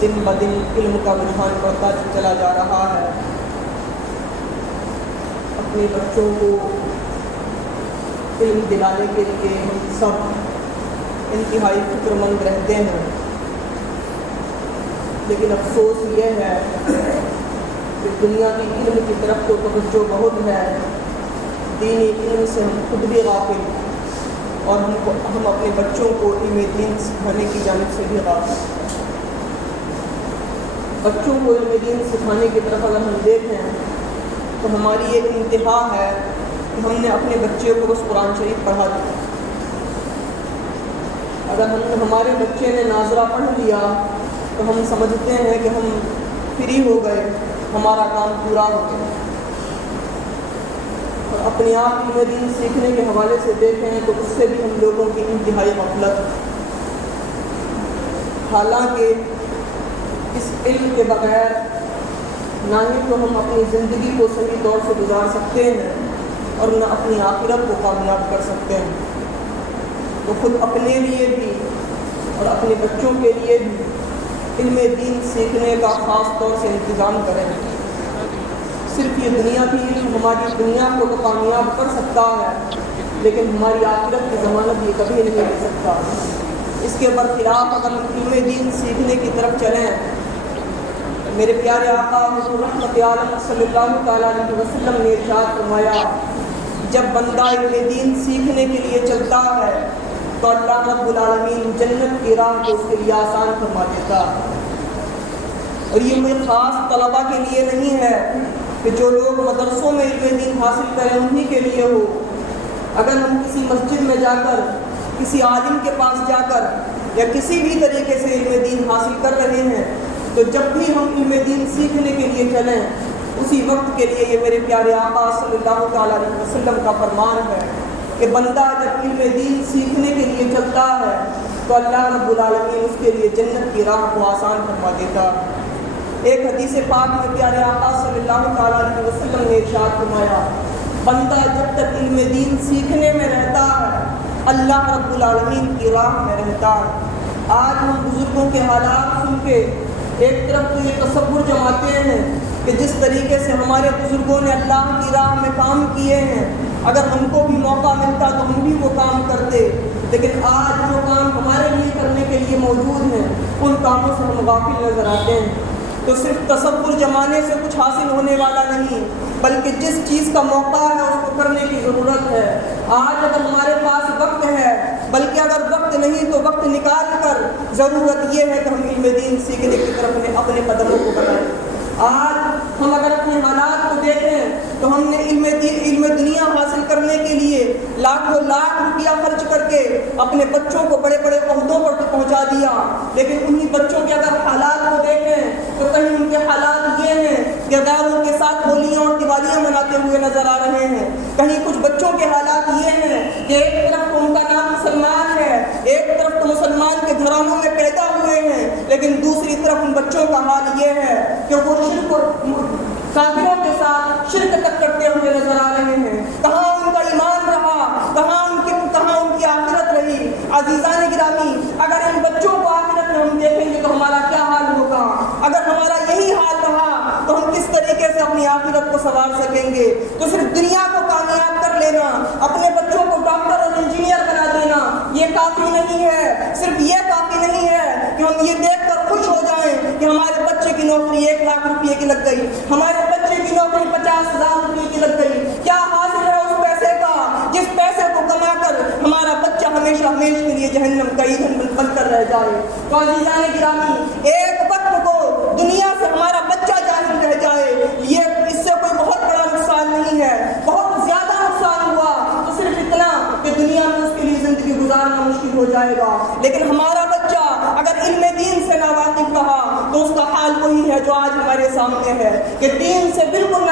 دن بدن علم کا رجحان بڑھتا چلا جا رہا ہے۔ اپنے بچوں کو علم دلانے کے لیے ہم سب انتہائی فکر مند رہتے ہیں، لیکن افسوس یہ ہے کہ دنیا کی علم کی طرف تو توجہ بہت ہے، دینی علم سے ہم خود بھی غافل اور ہم اپنے بچوں کو علم دین سکھانے کی جانب سے بھی غافل۔ بچوں کو علم دین سکھانے کی طرف اگر ہم دیکھیں تو ہماری یہ انتہا ہے کہ ہم نے اپنے بچے کو بس قرآن شریف پڑھا دیا۔ اگر ہمارے بچے نے ناظرہ پڑھ لیا تو ہم سمجھتے ہیں کہ ہم فری ہو گئے، ہمارا کام پورا ہو گیا۔ اور اپنے آپ علم دین سیکھنے کے حوالے سے دیکھیں تو اس سے بھی ہم لوگوں کی انتہائی غفلت۔ حالانکہ اس علم کے بغیر نہ ہی تو ہم اپنی زندگی کو صحیح طور سے گزار سکتے ہیں اور نہ اپنی آخرت کو کامیاب کر سکتے ہیں۔ تو خود اپنے لیے بھی اور اپنے بچوں کے لیے بھی علم دین سیکھنے کا خاص طور سے انتظام کریں۔ صرف یہ دنیا کی علم ہماری دنیا کو تو کامیاب کر سکتا ہے، لیکن ہماری آخرت کی ضمانت یہ کبھی نہیں دے سکتا۔ اس کے برخلاف اگر ہم علم دین سیکھنے کی طرف چلیں، میرے پیارے آقا حضور رحمت عالم صلی اللہ تعالیٰ علیہ وسلم نے ارشاد فرمایا، جب بندہ علم دین سیکھنے کے لیے چلتا ہے تو اللہ رب العالمین جنت کی راہ کو اس کے لیے آسان فرما دیتا ہے۔ اور یہ کوئی خاص طلباء کے لیے نہیں ہے کہ جو لوگ مدرسوں میں علم دین حاصل کریں انہی کے لیے ہو۔ اگر ہم کسی مسجد میں جا کر، کسی عالم کے پاس جا کر یا کسی بھی طریقے سے علم دین حاصل کر رہے ہیں تو جب بھی ہم علم دین سیکھنے کے لیے چلیں اسی وقت کے لیے یہ میرے پیارے آقا صلی اللہ تعالیٰ علیہ وسلم کا فرمان ہے کہ بندہ جب علم دین سیکھنے کے لیے چلتا ہے تو اللہ رب العالمین اس کے لیے جنت کی راہ کو آسان فرما دیتا ہے۔ ایک حدیث پاک میں پیارے آقا صلی اللہ تعالیٰ علیہ وسلم نے ارشاد فرمایا، بندہ جب تک علم دین سیکھنے میں رہتا ہے اللہ رب العالمین کی راہ میں رہتا ہے۔ آج ہم بزرگوں کے حالات سن کے ایک طرف تو یہ تصور جماتے ہیں کہ جس طریقے سے ہمارے بزرگوں نے اللہ کی راہ میں کام کیے ہیں، اگر ہم کو بھی موقع ملتا تو ہم بھی وہ کام کرتے، لیکن آج جو کام ہمارے لیے کرنے کے لیے موجود ہیں ان کاموں سے ہم غافل نظر آتے ہیں۔ تو صرف تصور جمانے سے کچھ حاصل ہونے والا نہیں، بلکہ جس چیز کا موقع ہے اس کو کرنے کی ضرورت ہے۔ آج اگر ہمارے پاس وقت ہے، بلکہ اگر وقت نہیں تو وقت نکال کر ضرورت یہ ہے کہ ہم علم دین سیکھنے کی طرف اپنے قدموں کو بڑھائیں۔ آج ہم اگر اپنے حالات کو دیکھیں تو ہم نے علم دنیا حاصل کرنے کے لیے لاکھوں لاکھ روپیہ خرچ کر کے اپنے بچوں کو بڑے بڑے عہدوں پر پہنچا دیا، لیکن انہی بچوں کے اگر حالات کو دیکھیں تو کہیں ان کے حالات یہ ہیں کہ داروں کے ساتھ ہولیاں اور دیوالیاں مناتے ہوئے نظر آ رہے ہیں۔ کہیں کچھ بچوں کے حالات یہ ہیں کہ ایک طرف تو ان کا نام مسلمان ہے، ایک طرف تو مسلمان کے گھرانوں میں پیدا ہوئے ہیں، لیکن دوسری طرف ان بچوں کا حال یہ ہے کہ وہ شرک اور کافروں کے ساتھ شرک تک کرتے ہوئے نظر آ رہے ہیں۔ کہاں ان کا ایمان رہا، کہاں ان کی آخرت رہی۔ عزیزان گرامی، اگر ان بچوں کو آخرت میں ہم دیکھیں گے تو ہمارا کیا حال ہوگا؟ اگر ہمارا یہی حال رہا تو ہم کس طریقے سے اپنی آخرت کو سنوار سکیں گے؟ تو صرف دنیا کو کامیاب کر لینا، اپنے بچوں کو ڈاکٹر اور انجینئر بنا دینا یہ کافی نہیں ہے۔ صرف یہ کافی نہیں ہے کہ ہم یہ دیکھ کر خوش ہو جائیں کہ ہمارے بچے کی نوکری 1 لاکھ روپے کی لگ گئی، ہمارے بچے کی نوکری 50,000 روپے کی لگ گئی۔ کیا حاصل ہے اس پیسے کا جس پیسے کو کما کر ہمارا بچہ ہمیشہ ہمیشہ کے لیے جہنم کا ایندھن بن کر رہ جائے؟ تو عزیزان گرامی، ایک وقت کو دنیا سے ہمارا بچہ جاہل رہ جائے، یہ اس سے کوئی بہت بڑا نقصان نہیں ہے۔ بہت زیادہ نقصان ہوا تو صرف اتنا کہ دنیا میں اس کے لیے زندگی گزارنا مشکل ہو جائے گا، لیکن ہمارا بچہ اگر علم دین سے ناواقف رہا تو اس کا حال وہی ہے جو آج ہمارے سامنے ہے کہ دین سے بالکل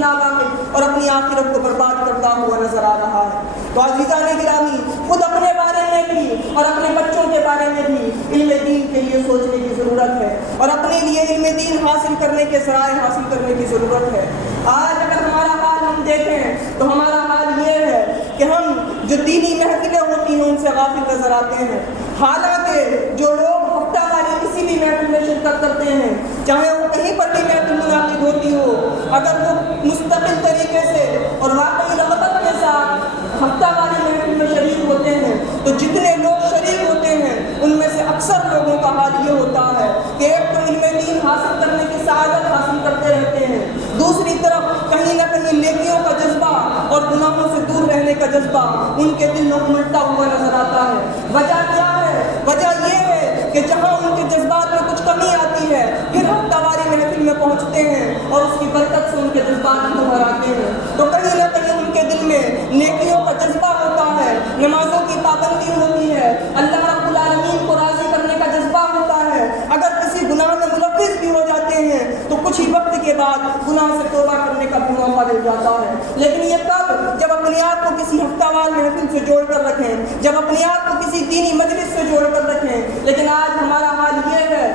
ناواقف اور اپنی آخرت کو برباد کرتا ہوا نظر آ رہا ہے۔ تو عزیزان گرامی، خود اپنے بارے میں بھی اور اپنے بچوں کے بارے میں بھی علم دین کے لیے سوچنے کی ضرورت ہے اور اپنے لیے علم دین حاصل کرنے کے ذرائع حاصل کرنے کی ضرورت ہے۔ آج اگر ہمارا حال ہم دیکھیں تو ہمارا حال یہ ہے کہ ہم جو دینی محفلیں ہوتی ہیں ان سے غافل نظر آتے ہیں، حالانکہ جو لوگ ہفتہ واری کسی بھی محفل میں شرکت کرتے ہیں, چاہے وہ کہیں پر بھی محفل منعقد ہوتی ہو, اگر وہ مستقل طریقے سے اور واقعی رغبت کے ساتھ ہفتہ واری محفل میں شریک ہوتے ہیں, تو جتنے لوگ شریک ہوتے ہیں ان میں سے اکثر لوگوں کا حال یہ ہوتا ہے کہ ایک تو علم دین حاصل کرنے کی سعادت حاصل کرتے رہتے ہیں, دوسری طرف کہیں نہ کہیں نیکیوں کا جذبہ اور گناہوں سے دور رہنے کا جذبہ ان کے دل میں امڑتا ہوا نظر آتا ہے. وجہ کیا ہے؟ وجہ یہ ہے کہ جہاں ان کے جذبات میں کچھ کمی آتی ہے پھر ہفتہ واری محفل میں پہنچتے ہیں اور اس کی برکت سے ان کے جذبات ابھر آتے ہیں. تو کہیں نہ کہیں ان کے دل میں نیکیوں کا جذبہ ہوتا ہے, نمازوں کی پابندی ہوتی ہے, اللہ رب العالمین کو راضی کرنے کا جذبہ ہوتا ہے. اگر کسی گناہ میں ملوث بھی ہو جاتے ہیں تو کچھ ہی وقت کے بعد گناہ سے توبہ کرنے کا بھی موقع مل جاتا ہے. لیکن یہ تب جب اپنے آپ کو کسی ہفتہ وار محفل سے جوڑ کر رکھیں, جب اپنے آپ کو کسی دینی مجلس سے جوڑ کر رکھیں. لیکن آج ہمارا حال یہ ہے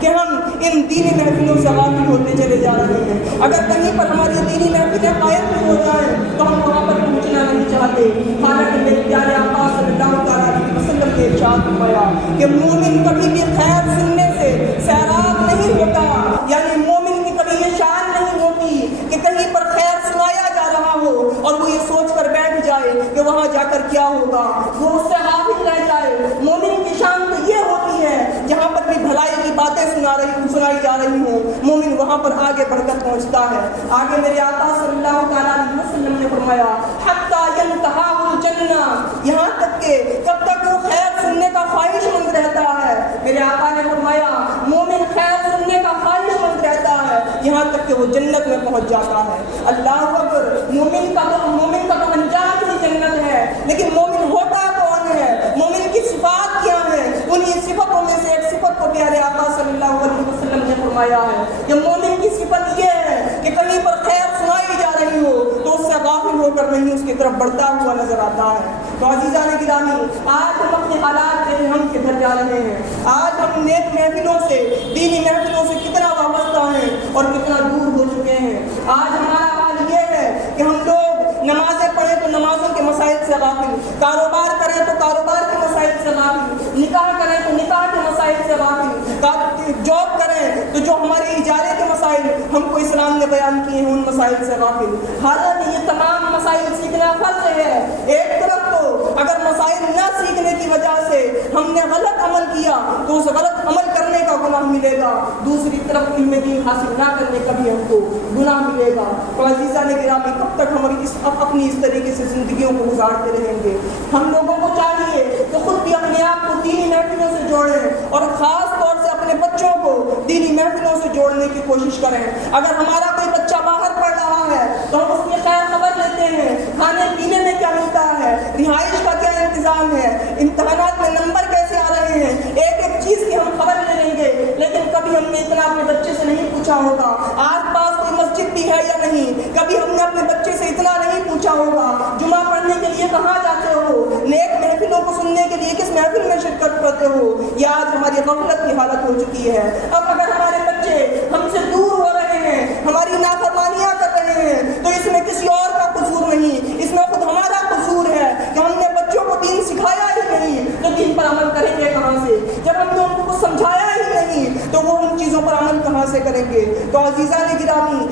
کہ ہم ان دینی محفلوں سے غافل ہوتے چلے جا رہے ہیں. اگر کہیں پر ہماری دینی محفلیں قائم بھی ہو جائیں تو ہم وہاں پر پہنچنا نہیں چاہتے. حالانکہ میرے پیارے آقا صلی اللہ علیہ وسلم نے ارشاد فرمایا کہ مومن کبھی بھی خیر سننے سے سیراب نہیں ہوتا, یعنی مومن کی کبھی یہ شان نہیں ہوتی کہ کہیں پر خیر سنایا جا رہا ہو اور وہ یہ سوچ کر بیٹھ جائے کہ وہاں جا کر کیا ہوگا, وہ اس سے غافل رہ جائے. مومن کی شان تو یہ ہوتی ہے جہاں پر بھی بھلائی کی باتیں سنائی جا رہی ہوں, مومن وہاں پر آگے بڑھ کر پہنچتا ہے. آگے میرے آقا صلی اللہ علیہ وسلم نے فرمایا حتی ینتہا الجنہ, یہاں تک کہ کب تک وہ خیر سننے کا خواہش مند رہتا ہے. میرے آقا نے فرمایا مومن خیر سننے کا خواہش مند رہتا ہے یہاں تک کہ وہ جنت میں پہنچ جاتا ہے. اللہ اکبر. مومن کا تو انجام ہی جنت ہے, لیکن مومن ہوتا کون ہے, مومن کی صفات کیا ہیں؟ انہی صفتوں میں سے ایک صفت کو پیارے آقا صلی اللہ علیہ وسلم نے فرمایا ہے کہ مومن کی صفت یہ ہے کہ کہیں پر خیر سنائی جا رہی ہو تو اس سے غافل ہو کر نہیں اس کی طرف بڑھتا ہوا نظر آتا ہے. تو عزیزان گرامی, آج ہم اپنے حالات میں ہم کدھر جا رہے ہیں؟ آج ہم نیک محفلوں سے, دینی محفلوں سے کتنا وابستہ ہیں اور کتنا دور ہو چکے ہیں. آج ہمارا حال یہ ہے کہ ہم لوگ نمازیں پڑھیں تو نمازوں کے مسائل سے غافل, کاروبار کریں تو کاروبار کے مسائل سے غافل, نکاح کریں تو نکاح کے مسائل سے غافل, جاب کریں تو جو ہمارے اجارے کے مسائل ہم کو اسلام نے بیان کیے ہیں ان مسائل سے غافل. حالانکہ یہ تمام مسائل سیکھنا فرض ہے. ایک طرف تو اگر مسائل نہ سیکھنے کی وجہ سے ہم نے غلط عمل کیا تو اس غلط عمل کرنے کا گناہ ملے گا, دوسری طرف علم دین حاصل نہ کرنے کا بھی ہم کو گناہ ملے گا. تو عزیزان گرامی, کب تک ہماری اپنی اس طریقے سے زندگیوں کو گزارتے رہیں گے؟ ہم لوگوں کو چاہیے کہ خود بھی اپنے آپ کو دینی محفلوں سے جوڑیں اور خاص طور سے اپنے بچوں کو دینی محفلوں سے جوڑنے کی کوشش کریں. اگر ہمارا کوئی بچہ باہر پڑھ رہا ہے تو ہم اس کی خیر خبر لیتے ہیں, کھانے پینے میں کیا ملتا ہے, رہائش کا کیا انتظام ہے, امتحانات میں نمبر کیسے آ رہے ہیں, ایک ایک چیز کی ہم خبر لے لیں گے. لیکن کبھی ہم نے اتنا اپنے بچے سے نہیں پوچھا ہوگا آس پاس کوئی مسجد بھی ہے یا نہیں, کبھی ہم نے اپنے بچے سے اتنا نہیں پوچھا ہوگا جمعہ پڑھنے کے لیے کہاں جاتے ہو, نیک محفلوں کو سننے کے لیے کس محفل میں شرکت کرتے ہو. یہ آج ہماری غفلت کی حالت ہو چکی ہے. اب اگر ہمارے بچے ہم سے دور ہو رہے ہیں, ہماری نافرمانیاں کر رہے ہیں, تو اس میں کسی اور کا قصور نہیں, اس میں خود ہمارا قصور ہے کہ ہم نے بچوں کو دین سکھایا ہی نہیں تو دین پر عمل کریں گے کہاں سے؟ جب ہم نے ان کو کچھ سمجھایا ہی نہیں تو وہ ان چیزوں پر عمل کہاں سے کریں گے؟ تو عزیزان گرامی,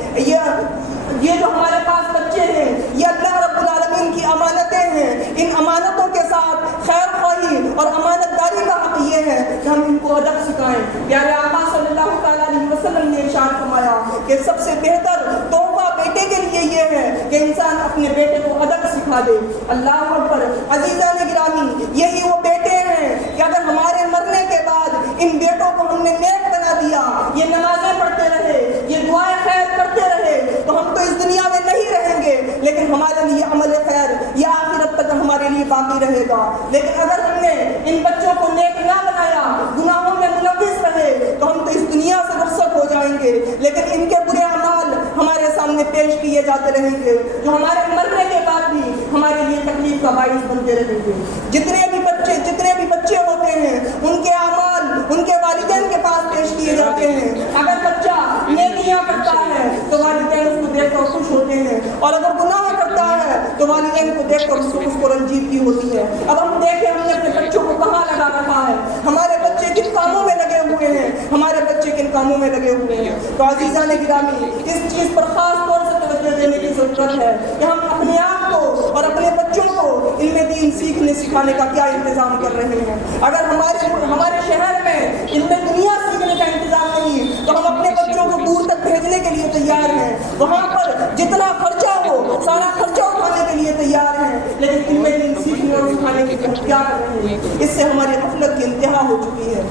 یہ جو ہمارے پاس بچے ہیں یہ اللہ رب العالمین کی امانتیں ہیں. ان امانتوں کے ساتھ خیر خواہی اور امانت داری کا حق یہ ہے کہ ہم ان کو ادب سکھائیں. پیارے آقا صلی اللہ علیہ وسلم نے ارشاد فرمایا کہ سب سے بہتر تحفہ بیٹے کے لیے یہ ہے کہ انسان اپنے بیٹے کو ادب سکھا دے. اللہ اکبر. عزیزان گرامی, یہی وہ بیٹے ہیں کہ اگر ہمارے مرنے کے بعد ان بیٹوں کو ہم نے نیک بنا دیا, یہ نمازیں پڑھتے رہے, یہ دعائیں خیر کرتے رہے, تو ہم تو اس دنیا میں نہیں رہیں گے لیکن ہمارے لیے عمل خیر یہ آخرت تک ہمارے لیے باقی رہے گا. لیکن اگر ہم نے ان بچوں کو نیک نہ بنایا, گناہوں میں ملوث رہے, تو ہم تو اس دنیا سے رخصت ہو جائیں گے لیکن ان کے برے اعمال ہمارے سامنے پیش کیے جاتے رہیں گے جو ہمارے مرنے کے بعد بھی ہمارے لیے تکلیف کا باعث بنتے رہیں گے. جتنے بھی بچے ہوتے ہیں ان کے اعمال ان کے والدین کے پاس پیش کیے جاتے ہیں. اگر بچہ نیکیاں کرتا ہے تو والدین اس کو دیکھ کر خوش ہوتے ہیں, اور اگر گناہ کرتا ہے تو والدین کو دیکھ کر اس کو رنجیدگی ہوتی ہے. اب ہم دیکھیں ہم نے اپنے بچوں کو کہاں لگا رکھا ہے, ہمارے بچے کن کاموں میں لگے ہوئے ہیں, ہمارے بچے کاموں میں لگے ہوئے ہیں۔ تو عزیزان گرامی، اس چیز پر خاص طور سے توجہ دینے کی ضرورت ہے کہ ہم اپنے آپ کو اور اپنے بچوں کو علم دین سیکھنے سکھانے کا کیا انتظام کر رہے ہیں۔ اگر ہمارے شہر میں علم دنیا سیکھنے کا انتظام نہیں تو ہم اپنے بچوں کو دور تک بھیجنے کے لیے تیار ہیں، وہاں پر جتنا خرچہ ہو سارا خرچہ اٹھانے کے لیے تیار ہیں، لیکن علم دین سیکھنے اور سکھانے کے لیے کیا کر رہے ہیں؟ اس سے ہماری غفلت کی انتہا ہو چکی ہے۔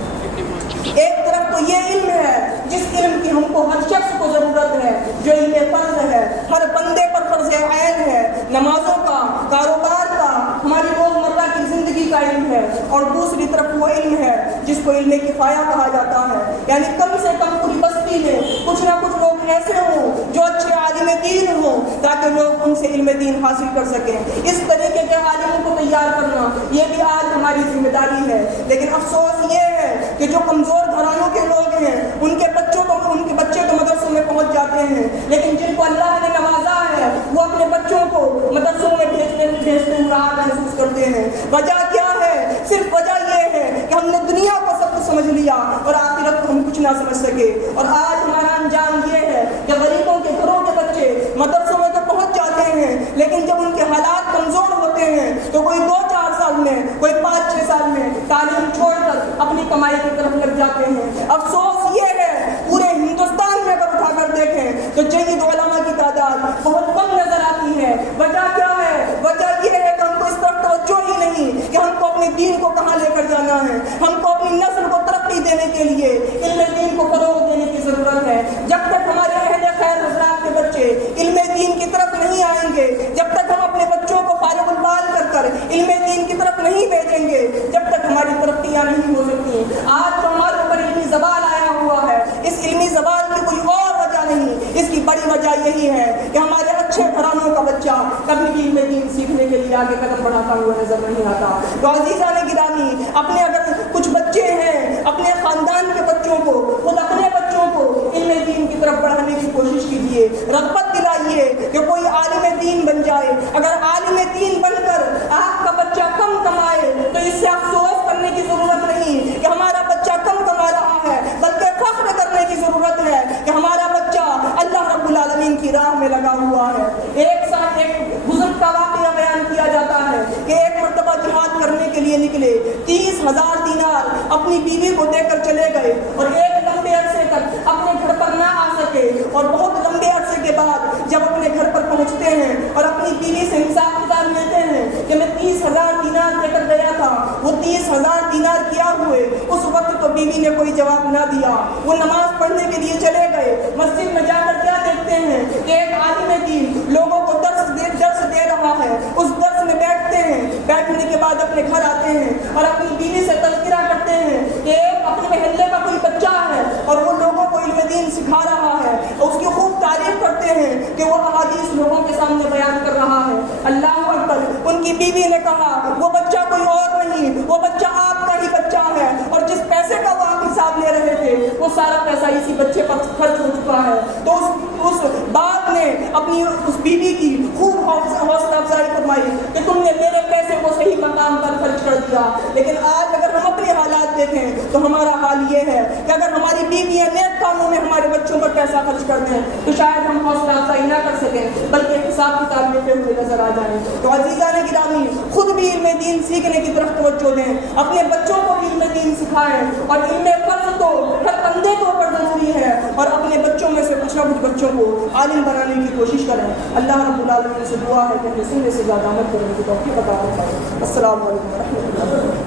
ایک طرف تو یہ علم ہے جس علم کی ہم کو ہر شخص کو ضرورت ہے، جو علم فرض ہے، ہر بندے پر فرض عین ہے، نمازوں کا، کاروبار کا، ہماری روزمرہ کی زندگی کا علم ہے۔ اور دوسری طرف وہ علم ہے جس کو علم کفایہ کہا جاتا ہے، یعنی کم سے کم پوری بستی میں کچھ نہ کچھ لوگ ایسے ہوں جو اچھے عالم دین ہوں تاکہ لوگ ان سے علم دین حاصل کر سکیں۔ اس طریقے کے عالموں کو تیار کرنا یہ بھی آج ہماری ذمہ داری ہے، لیکن افسوس یہ ہے کہ جو کمزور گھرانوں کے لوگ ہیں ان کے بچے تو مدرسوں میں پہنچ جاتے ہیں، لیکن جن کو اللہ نے نوازا ہے وہ اپنے بچوں کو مدرسوں میں بھیجتے ہوئے راحت محسوس کرتے ہیں۔ وجہ کیا ہے؟ صرف وجہ یہ ہے کہ ہم نے دنیا کو سب کچھ سمجھ لیا اور آخرت کو ہم کچھ نہ سمجھ سکے۔ اور آج ہمارا انجام یہ ہے کہ غریبوں کے گھروں کے بچے مدرسوں میں تو پہنچ جاتے ہیں، لیکن جب ان کے حالات کمزور ہوتے ہیں تو کوئی 2-4 سال میں، کوئی 5-6 سال میں تعلیم چھوڑ کر اپنی کمائی کی طرف لگ جاتے ہیں۔ افسوس یہ ہے پورے ہندوستان میں اگر اٹھا کر دیکھیں تو جید علماء کی تعداد بہت کم نظر آتی ہے۔ وجہ کیا ہے؟ وجہ یہ ہے کہ ہم کو اس طرف توجہ ہی نہیں کہ ہم کو اپنے دین کو کہاں لے کر جانا ہے۔ ہم کو اپنی نسل کو ترقی دینے کے لیے علم دین کو فروغ دینے کی ضرورت ہے۔ جب تک ہمارے اہل خیر حضرات کے بچے علم دین کی طرف نہیں آئیں گے، جب تک ہم اپنے بچوں کو فارغ البال کر علم دین کی طرف نہیں بھیجیں گے، جب تک ہماری ترقیاں نہیں ہو سکتی۔ آج جو ہمارے اوپر علمی زوال آیا ہوا ہے، اس علمی زوال کی کوئی اور وجہ نہیں، اس کی بڑی وجہ یہی ہے کہ ہمارے اچھے گھرانوں کا بچہ کبھی بھی علم دین سیکھنے کے لیے آگے قدم بڑھاتا ہوا نظر نہیں آتا۔ تو عزیزان گرامی، اپنے اگر کچھ بچے ہیں اپنے خاندان کے بچوں کو، خود اپنے بچوں کو علم دین کی طرف بڑھانے کی کوشش کیجیے، رغبت دلائیے کہ کوئی عالم دین بن جائے۔ اگر عالم دین بن کر آپ کا بچہ کم کمائے تو اس سے افسوس کرنے کی ضرورت نہیں کہ ہمارا بچہ کم کما رہا ہے، بلکہ فخر کرنے کی ضرورت ہے کہ ہمارا بچہ اللہ رب العالمین کی راہ میں لگا ہوا ہے۔ ایک بزرگ کا واقعہ بیان کیا جاتا ہے کہ ایک مرتبہ جہاد کرنے کے لیے نکلے، 30,000 دینار اپنی بیوی کو دے کر چلے گئے اور ایک لمبے عرصے تک اپنے گھر پر نہ آ سکے، اور بہت لمبے عرصے کے بعد جب اپنے گھر پر پہنچتے ہیں اور اپنی بیوی سے حساب کتاب لیتے ہیں کہ میں 30,000 دینار دے کر گیا تھا، وہ 30,000 دینار کیا ہوئے؟ اس وقت تو بیوی نے کوئی جواب نہ دیا۔ وہ نماز پڑھنے کے لیے چلے گئے، مسجد میں جا کر کیا دیکھتے ہیں کہ ایک عالم دین لوگوں کو درس دے رہا ہے، اس درس میں بیٹھتے ہیں، بیٹھنے کے بعد اپنے گھر آتے ہیں اور اپنی بیوی سے تذکرہ کرتے ہیں کہ اپنے محلے کا کوئی بچہ ہے اور وہ لوگوں کو علم دین سکھا رہا ہے، اس کی خوب تعریف کرتے ہیں کہ وہ احادیث لوگوں کے سامنے بیان کر رہا ہے۔ اللہ اکبر! ان کی بیوی نے کہا وہ بچہ کوئی اور نہیں، وہ بچہ آپ کا ہی بچہ ہے، اور جس پیسے کا وہ آپ حساب لے رہے تھے وہ سارا پیسہ اسی بچے پر خرچ ہو چکا ہے۔ تو اس باپ نے اپنی اس بیوی کی خوب حوصلہ افزائی فرمائی کہ تم نے میرے پیسے کو صحیح مقام پر خرچ کر دیا۔ لیکن آج اگر ہم اپنے حالات دیکھیں تو ہمارا حال یہ ہے کہ اگر ہماری بیویاں نیک کاموں میں ہمارے بچوں پر پیسہ خرچ کر دیں تو شاید ہم حوصلہ افزائی نہ کر سکیں بلکہ حساب کتاب لیتے ہوئے نظر آ جائیں۔ تو عزیزان گرامی، خود بھی علم دین سیکھنے کی طرف توجہ دیں، اپنے بچوں کو بھی علم دین سکھائیں، اور علم فرض تو ہر بندے کے اوپر ضروری ہے، اور اپنے بچوں میں سے کچھ نہ کچھ بچوں کو عالم بنانے کی کوشش کریں۔ اللہ رب العالمین سے دعا ہے کہ ہمیں سننے سے زیادہ عمل کرنے کی توفیق عطا فرمائے۔ السلام علیکم ورحمۃ اللہ۔